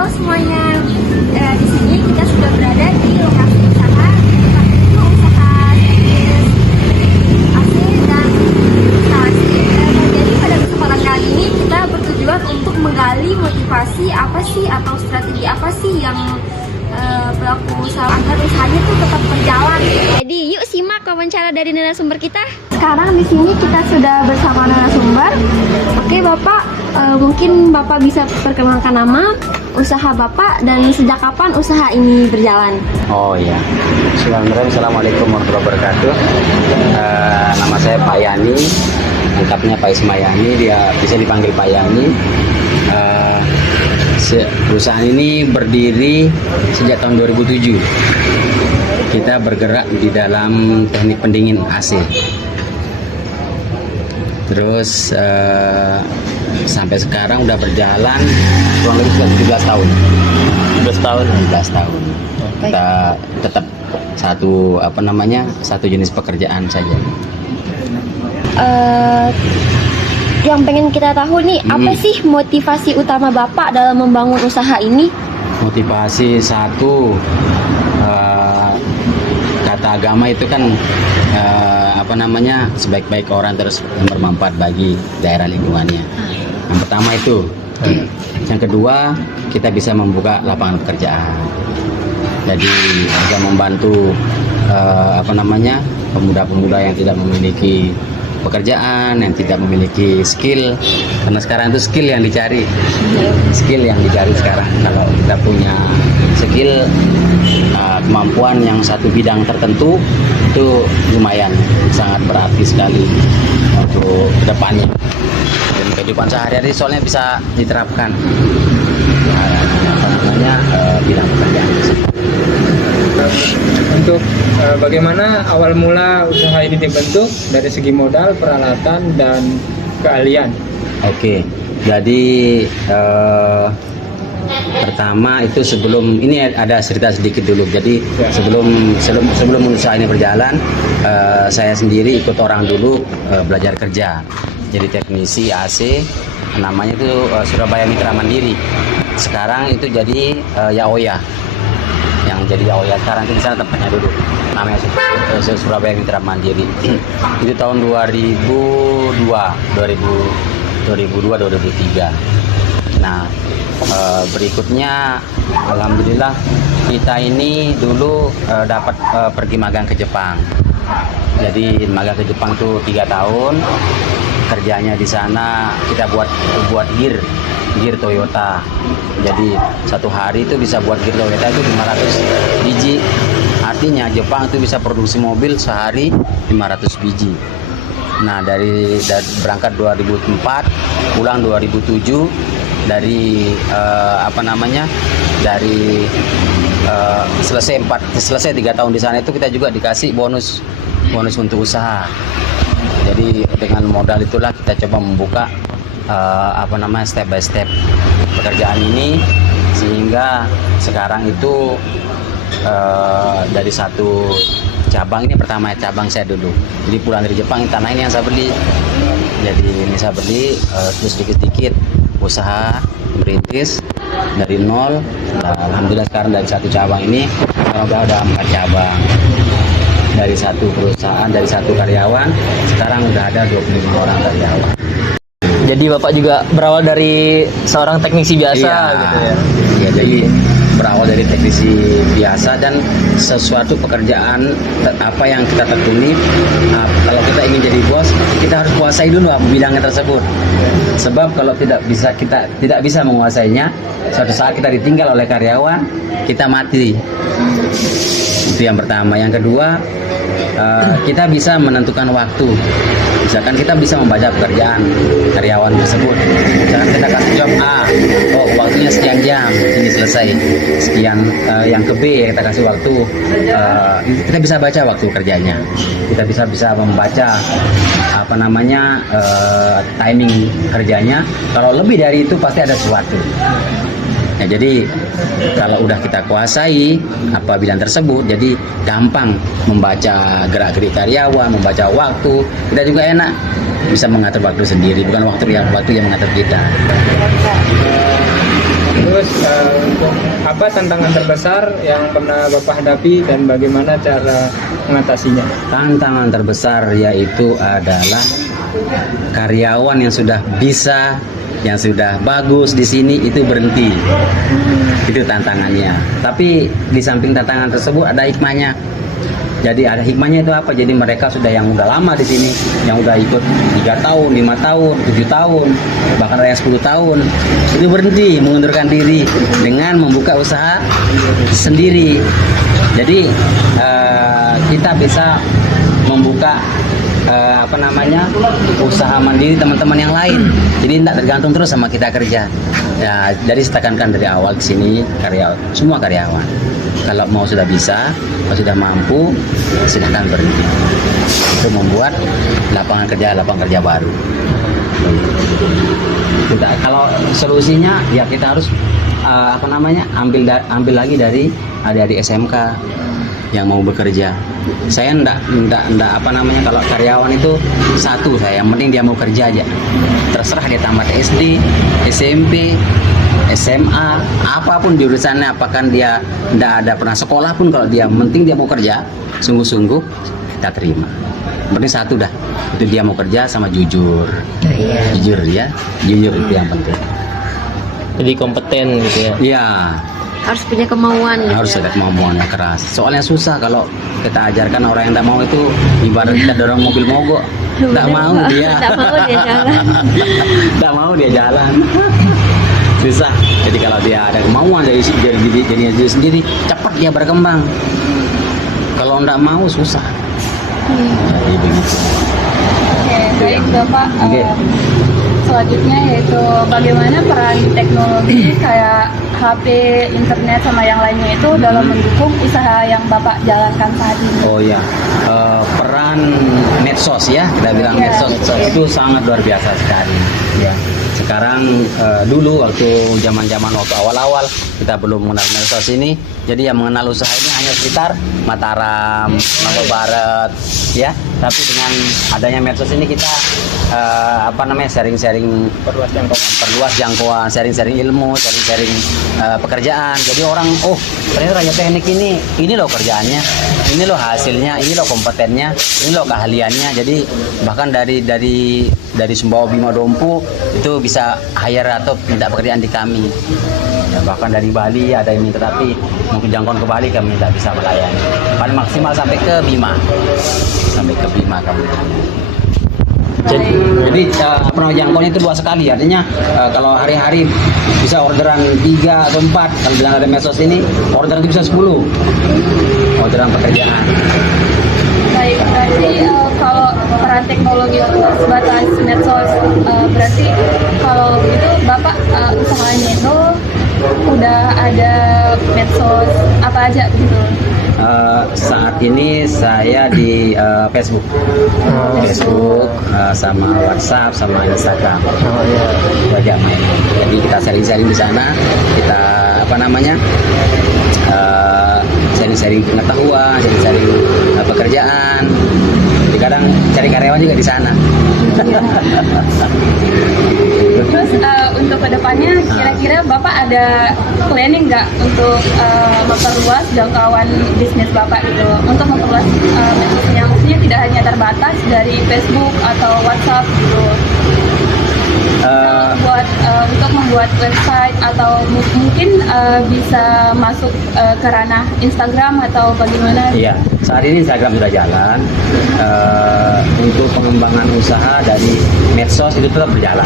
Halo semuanya, di sini kita sudah berada di lokasi usaha, yaitu usaha AC dan instalasi. Jadi pada kesempatan kali ini kita bertujuan untuk menggali motivasi apa sih atau strategi apa sih yang pelaku usaha agar usahanya tuh tetap berjalan. Jadi yuk simak wawancara dari narasumber kita. Sekarang di sini kita sudah bersama narasumber. Oke Bapak, mungkin Bapak bisa perkenalkan nama, usaha Bapak, dan sejak kapan usaha ini berjalan? Oh iya, Assalamualaikum warahmatullahi wabarakatuh. Nama saya Pak Yani, lengkapnya Pak Ismayani, dia bisa dipanggil Pak Yani. Perusahaan ini berdiri sejak tahun 2007. Kita bergerak di dalam teknik pendingin AC. Terus sampai sekarang udah berjalan kurang lebih 17 tahun. 17 tahun. 17 tahun. Kita tetap satu jenis pekerjaan saja. Yang pengen kita tahu nih, apa sih motivasi utama Bapak dalam membangun usaha ini? Motivasi satu, kata agama itu kan sebaik-baik orang terus bermanfaat bagi daerah lingkungannya. Yang pertama itu. Yang kedua, kita bisa membuka lapangan pekerjaan. Jadi bisa membantu pemuda-pemuda yang tidak memiliki pekerjaan, yang tidak memiliki skill, karena sekarang itu skill yang dicari sekarang. Kalau kita punya skill, kemampuan yang satu bidang tertentu, itu lumayan sangat berarti sekali untuk kedepannya dan kehidupan sehari-hari, soalnya bisa diterapkan bidang pekerjaan tersebut. Untuk bagaimana awal mula usaha ini dibentuk dari segi modal, peralatan, dan keahlian? Oke, jadi pertama itu sebelum ini ada cerita sedikit dulu. Jadi sebelum usaha ini berjalan, saya sendiri ikut orang dulu belajar kerja. Jadi teknisi AC, namanya itu Surabaya Mitra Mandiri. Sekarang itu jadi Yaoya. Yang jadi Yaoya sekarang itu di sana tempatnya dulu, namanya Surabaya Mitra Mandiri. Itu tahun 2003. Nah, berikutnya alhamdulillah kita ini dulu dapat pergi magang ke Jepang. Jadi magang ke Jepang tuh 3 tahun. Kerjanya di sana kita buat gear Toyota. Jadi satu hari itu bisa buat gear Toyota itu 500 biji. Artinya Jepang itu bisa produksi mobil sehari 500 biji. Nah, dari berangkat 2004, pulang 2007, dari selesai 3 tahun di sana itu kita juga dikasih bonus untuk usaha. Jadi dengan modal itulah kita coba membuka step by step pekerjaan ini, sehingga sekarang itu dari satu cabang, ini pertama cabang saya dulu. Jadi pulang dari Jepang, tanah ini yang saya beli. Jadi ini saya beli, terus sedikit-sedikit usaha merintis dari nol. Nah, alhamdulillah sekarang dari satu cabang ini sekarang udah ada 4 cabang. Dari satu perusahaan, dari satu karyawan, sekarang udah ada 25 orang karyawan. Jadi Bapak juga berawal dari seorang teknisi biasa, gitu ya? Iya, jadi berawal dari teknisi biasa, dan sesuatu pekerjaan apa yang kita tekuni, kalau kita ingin jadi bos, kita harus kuasai dulu bidangnya tersebut. Sebab kalau kita tidak bisa menguasainya, suatu saat kita ditinggal oleh karyawan, kita mati. Itu yang pertama. Yang kedua, kita bisa menentukan waktu. Misalkan kita bisa membaca pekerjaan karyawan tersebut. Misalkan kita kasih job A, waktunya sekian jam, ini selesai. Sekian yang ke B kita kasih waktu, kita bisa baca waktu kerjanya. Kita bisa membaca timing kerjanya. Kalau lebih dari itu pasti ada sesuatu. Nah, jadi kalau udah kita kuasai bidang tersebut, jadi gampang membaca gerak-gerik karyawan, membaca waktu. Kita juga enak bisa mengatur waktu sendiri, bukan waktu yang mengatur kita. Terus Terus untuk apa tantangan terbesar yang pernah Bapak hadapi dan bagaimana cara mengatasinya? Tantangan terbesar yaitu adalah karyawan yang sudah bisa, yang sudah bagus di sini itu berhenti. Itu tantangannya. Tapi di samping tantangan tersebut ada hikmahnya. Jadi ada hikmahnya itu apa? Jadi mereka sudah yang udah lama di sini, yang udah ikut 3 tahun, 5 tahun, 7 tahun, bahkan ada yang 10 tahun, itu berhenti mengundurkan diri dengan membuka usaha sendiri. Jadi kita bisa membuka usaha mandiri teman-teman yang lain. Jadi tidak tergantung terus sama kita kerja. Ya, jadi tekankan dari awal di sini semua karyawan. Kalau mau sudah bisa, kalau sudah mampu, silahkan berhenti. Untuk membuat lapangan kerja baru. Kalau solusinya ya kita harus ambil lagi dari adik-adik SMK yang mau bekerja. Saya enggak kalau karyawan itu satu, yang penting dia mau kerja aja. Terserah dia tamat SD, SMP, SMA, apapun jurusannya, apakah dia enggak ada pernah sekolah pun, kalau dia penting dia mau kerja sungguh-sungguh, kita terima. Penting satu dah, itu dia mau kerja sama jujur. Jujur itu yang penting. Jadi kompeten gitu ya. Iya. Harus punya kemauan gitu Harus ya. ada kemauan yang keras. Soalnya susah kalau kita ajarkan orang yang tidak mau itu ibarat kita dorong mobil mogok. Tidak mau dia. Tidak mau dia jalan. Tidak mau dia jalan. Susah. Jadi kalau dia ada kemauan dari diri sendiri, cepat dia berkembang. Kalau tidak mau susah. Jadi begitu. Oke, baik Bapak. Oke. Selanjutnya yaitu bagaimana peran teknologi kayak HP, internet sama yang lainnya itu dalam mendukung usaha yang Bapak jalankan saat ini. Oh ya, peran medsos ya, kita bilang Iya, medsos itu sangat luar biasa sekali. Ya, sekarang dulu waktu zaman waktu awal-awal kita belum mengenal medsos ini, jadi yang mengenal usaha ini hanya sekitar Mataram, Lombok Barat, ya. Tapi dengan adanya medsos ini kita sharing-sharing, perluas jangkauan, sharing-sharing ilmu, sharing-sharing pekerjaan. Jadi orang, oh ternyata Raja Teknik ini loh kerjaannya, ini loh hasilnya, ini loh kompetennya, ini loh keahliannya. Jadi bahkan dari Sumbawa Bima Dompu itu bisa hire atau minta pekerjaan di kami. Ya, bahkan dari Bali ada yang minta, tapi mungkin jangkauan ke Bali kami tidak bisa melayani. Paling maksimal sampai ke Bima kami. Jadi jangkauannya itu luas sekali, artinya kalau hari-hari bisa orderan 3 atau 4, kalau bilang ada medsos ini orderan itu bisa 10 orderan pekerjaan. Baik, berarti kalau peran teknologi itu sebatas medsos, berarti kalau itu Bapak usahanya itu udah ada medsos apa aja gitu? Saat ini saya di Facebook, sama WhatsApp, sama Instagram. Itu aja main. Jadi kita sharing-sharing di sana, kita sharing-sharing pengetahuan, sharing-sharing pekerjaan. Jadi kadang cari karyawan juga di sana. Terus untuk kedepannya kira-kira Bapak ada planning nggak untuk memperluas jangkauan bisnis Bapak gitu, untuk memperluas bisnisnya, maksudnya tidak hanya terbatas dari Facebook atau WhatsApp gitu, untuk membuat website atau mungkin bisa masuk ke ranah Instagram atau bagaimana? Iya, saat ini Instagram sudah jalan. Untuk pengembangan usaha dari medsos itu tetap berjalan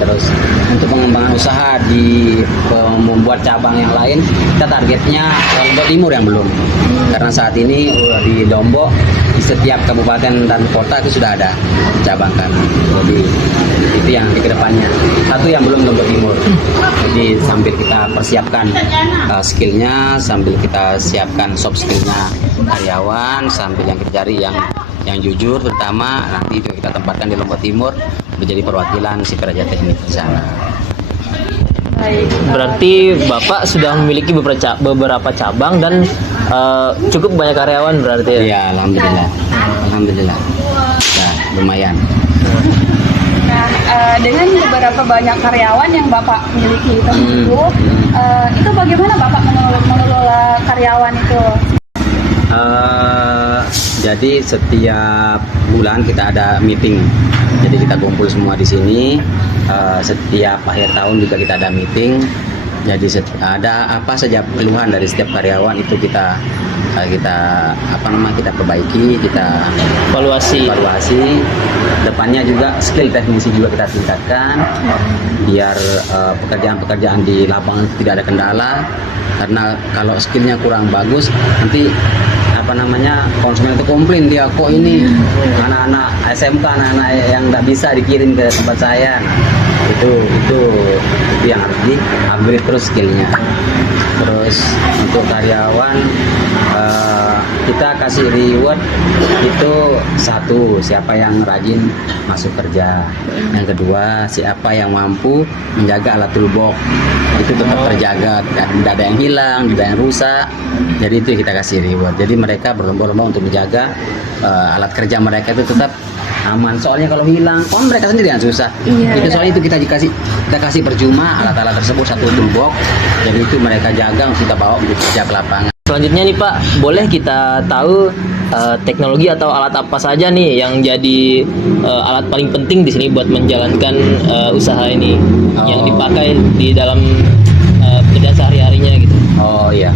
terus. Untuk pengembangan usaha di membuat cabang yang lain, kita targetnya Lombok Timur yang belum. Karena saat ini di Lombok di setiap kabupaten dan kota itu sudah ada cabang kan. Jadi itu yang di kedepannya. Satu yang belum Lombok Timur. Jadi sambil kita persiapkan skillnya, sambil kita siapkan soft skillnya karyawan, sambil yang kita cari yang jujur, terutama nanti itu kita tempatkan di Lombok Timur menjadi perwakilan si Raja Teknik di sana. Baik. Berarti Bapak sudah memiliki beberapa cabang dan cukup banyak karyawan berarti ya? Iya, alhamdulillah. Ya, lumayan. Nah, Nah, dengan beberapa banyak karyawan yang Bapak miliki tersebut, itu bagaimana Bapak mengelola karyawan itu? Jadi setiap bulan kita ada meeting. Jadi kita kumpul semua di sini. Setiap akhir tahun juga kita ada meeting. Jadi ada apa saja keluhan dari setiap karyawan itu kita perbaiki, kita evaluasi. Depannya juga skill teknisi juga kita tingkatkan biar pekerjaan-pekerjaan di lapangan tidak ada kendala. Karena kalau skillnya kurang bagus nanti konsumen itu komplain, dia kok ini anak-anak SMK, anak-anak yang nggak bisa dikirim ke tempat saya. Itu yang harus di upgrade terus skillnya. Terus untuk karyawan kita kasih reward itu satu, siapa yang rajin masuk kerja. Yang kedua, siapa yang mampu menjaga alat toolbox itu tetap terjaga, tidak ada yang hilang, tidak ada yang rusak. Jadi itu kita kasih reward. Jadi mereka berlomba-lomba untuk menjaga alat kerja mereka itu tetap aman. Soalnya kalau hilang, mereka sendiri yang susah. Soalnya itu kita kasih percuma alat-alat tersebut, satu toolbox. Jadi itu mereka jaga untuk kita bawa untuk kerja ke lapangan. Selanjutnya nih Pak, boleh kita tahu teknologi atau alat apa saja nih yang jadi alat paling penting di sini buat menjalankan usaha ini yang dipakai di dalam pekerjaan sehari-harinya gitu. Oh iya.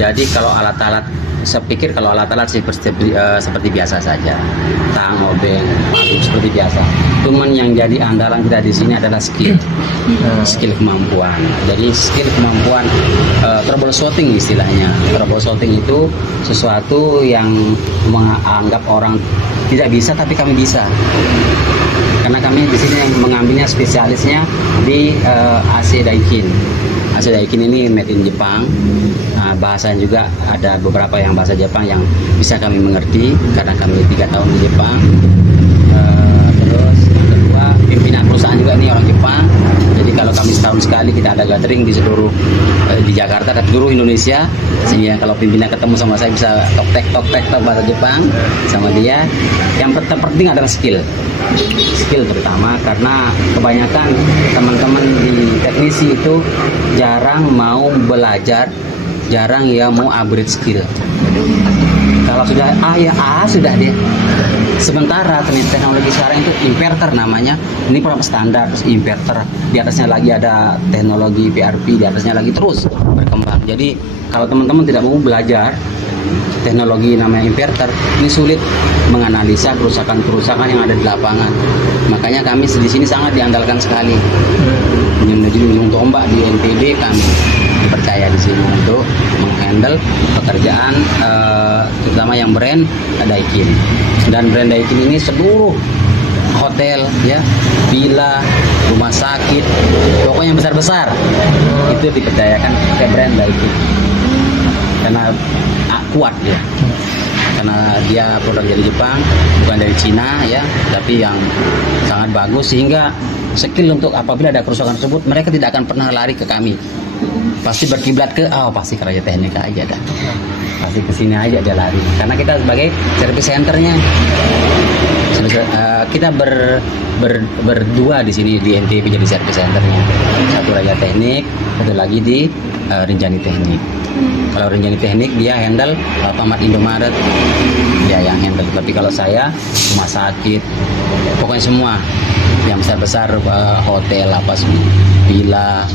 Jadi kalau alat-alat, saya pikir kalau alat-alat seperti biasa saja, tang, obeng, seperti biasa. Cuman yang jadi andalan kita di sini adalah skill kemampuan. Jadi skill kemampuan troubleshooting istilahnya. Troubleshooting itu sesuatu yang menganggap orang tidak bisa, tapi kami bisa. Karena kami di sini mengambilnya spesialisnya di AC Daikin. AC Daikin ini made in Jepang. Bahasa juga ada beberapa yang bahasa Jepang yang bisa kami mengerti karena kami 3 tahun di Jepang. Terus yang kedua, pimpinan perusahaan juga ini orang Jepang. Jadi kalau kami setahun sekali kita ada gathering di seluruh di Jakarta dan seluruh Indonesia, sehingga kalau pimpinan ketemu sama saya bisa tok bahasa Jepang sama dia. Yang terpenting adalah skill terutama, karena kebanyakan teman-teman di teknisi itu jarang mau belajar, jarang ya mau upgrade skill. Kalau sudah sudah deh. Sementara teknologi sekarang itu inverter namanya. Ini program standar, terus inverter. Di atasnya lagi ada teknologi VRP, di atasnya lagi terus berkembang. Jadi kalau teman-teman tidak mau belajar teknologi namanya inverter, ini sulit menganalisa kerusakan-kerusakan yang ada di lapangan. Makanya kami di sini sangat diandalkan sekali. Menjadi ujung tombak di NTB, kami dipercaya di sini untuk menghandle pekerjaan terutama yang brand Daikin. Dan brand Daikin ini seluruh hotel, ya, villa, rumah sakit, pokoknya yang besar-besar itu dipercayakan ke brand Daikin. Karena kuat dia, karena dia produk dari Jepang, bukan dari Cina, ya, tapi yang sangat bagus, sehingga skill untuk apabila ada kerusakan tersebut mereka tidak akan pernah lari ke kami, pasti berkiblat ke pasti ke Raja Teknik aja dah, pasti ke sini aja dia lari, karena kita sebagai service centernya. Kita berdua di sini di NTB jadi service centernya, satu Raja Teknik, satu lagi di Rinjani Teknik. Kalau Rinjani Teknik dia handle Alfamart, Indomaret, dia yang handle. Tapi kalau saya rumah sakit, pokoknya semua yang besar-besar, hotel apa semua, villa,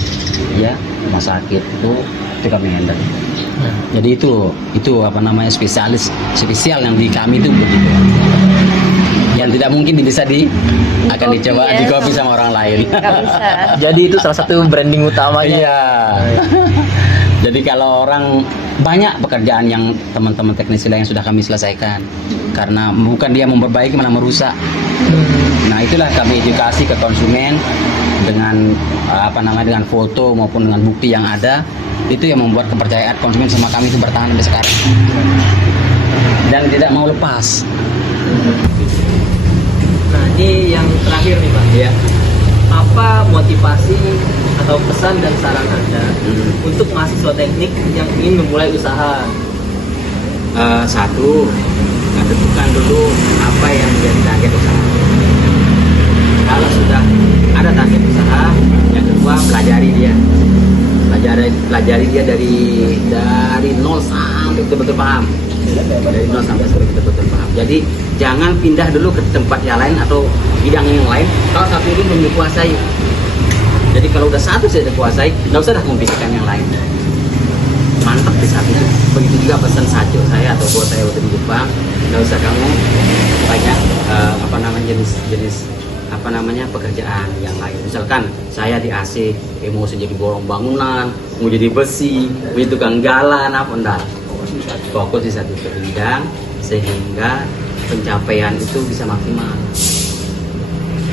ya, rumah sakit itu kami handle. Jadi itu spesial yang di kami itu begitu. Yang tidak mungkin bisa akan dicoba di copy sama orang lain. Jadi itu salah satu branding utamanya. Iya. Jadi kalau orang banyak pekerjaan yang teman-teman teknisi lain sudah kami selesaikan, karena bukan dia memperbaiki malah merusak. Nah itulah kami edukasi ke konsumen dengan dengan foto maupun dengan bukti yang ada, itu yang membuat kepercayaan konsumen sama kami itu bertahan sampai sekarang dan tidak mau lepas. Nah ini yang terakhir nih Pak, ya. Apa motivasi atau pesan dan saran Anda untuk mahasiswa teknik yang ingin memulai usaha? Satu, tentukan dulu apa yang menjadi target usaha. Kalau sudah ada target usaha, yang kedua pelajari dia. Pelajari dia dari nol sampai betul-betul paham. Dari nol sampai betul-betul paham. Jadi jangan pindah dulu ke tempat yang lain atau bidang yang lain kalau satu ini belum dikuasai. Jadi kalau udah satu saya dikuasai, nggak usah dah memikirkan yang lain. Mantap di satu itu. Begitu juga pesan sajo saya atau bos saya waktu di Jepang, nggak usah kamu banyak jenis pekerjaan yang lain. Misalkan saya di AC, mau jadi borong bangunan, mau jadi besi, mau jadi tukang galan, apa enggak. Fokus di satu bidang sehingga pencapaian itu bisa maksimal.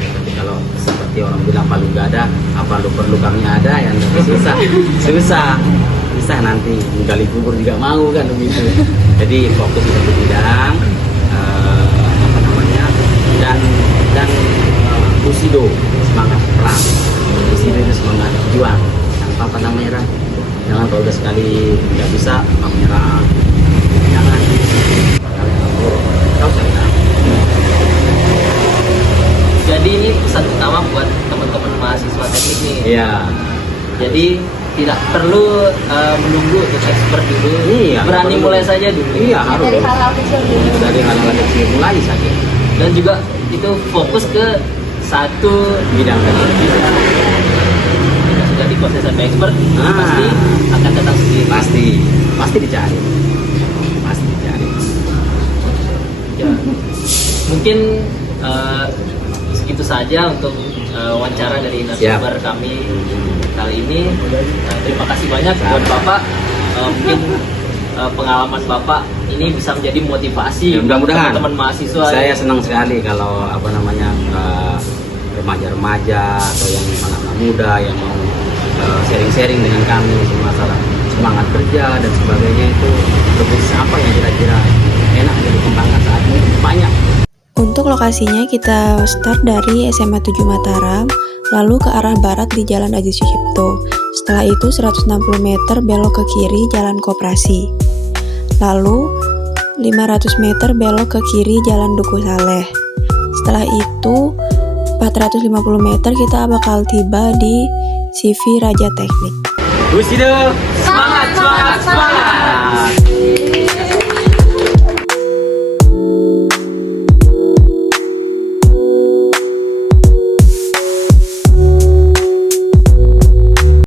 Tapi kalau seperti orang bilang palu gak ada, apa lu perlu kami ada, yang susah nanti menggali kubur juga mau kan begitu. Jadi fokus di satu bidang, dan Bushido, semangat perang. Bushido itu semangat juang. Tanpa jangan kalau udah sekali nggak bisa menyerah. Jangan. Kau saya. Jadi ini pesan utama buat teman-teman mahasiswa teknik nih. Iya. Jadi tidak perlu menunggu untuk expert dulu. Iya, Berani perlu. mulai saja dulu. Iya, harus. Dari hal-hal kecil dulu. Dari hal-hal kecil mulai saja. Dan juga itu fokus ke satu Bidang tadi. Jika sudah dikuasai sampai expert, Ah. pasti akan datang sendiri. Pasti dicari. Ya. Mungkin segitu saja untuk wawancara dari narasumber kami kali ini. Terima kasih banyak buat Bapak. Mungkin pengalaman Bapak ini bisa menjadi motivasi Ya, mudah-mudahan. teman-teman mahasiswa. Saya senang sekali kalau remaja-remaja atau yang anak-anak muda yang mau sharing-sharing dengan kami masalah semangat kerja dan sebagainya, itu lebih apa yang kira-kira enak untuk dikembangkan saat ini banyak. Untuk lokasinya kita start dari SMA 7 Mataram, lalu ke arah barat di Jalan Aji Sucipto. Setelah itu 160 meter belok ke kiri Jalan Koperasi. Lalu 500 meter belok ke kiri Jalan Duku Saleh. Setelah itu 450 meter kita bakal tiba di CV Raja Teknik. Bushido, Semangat!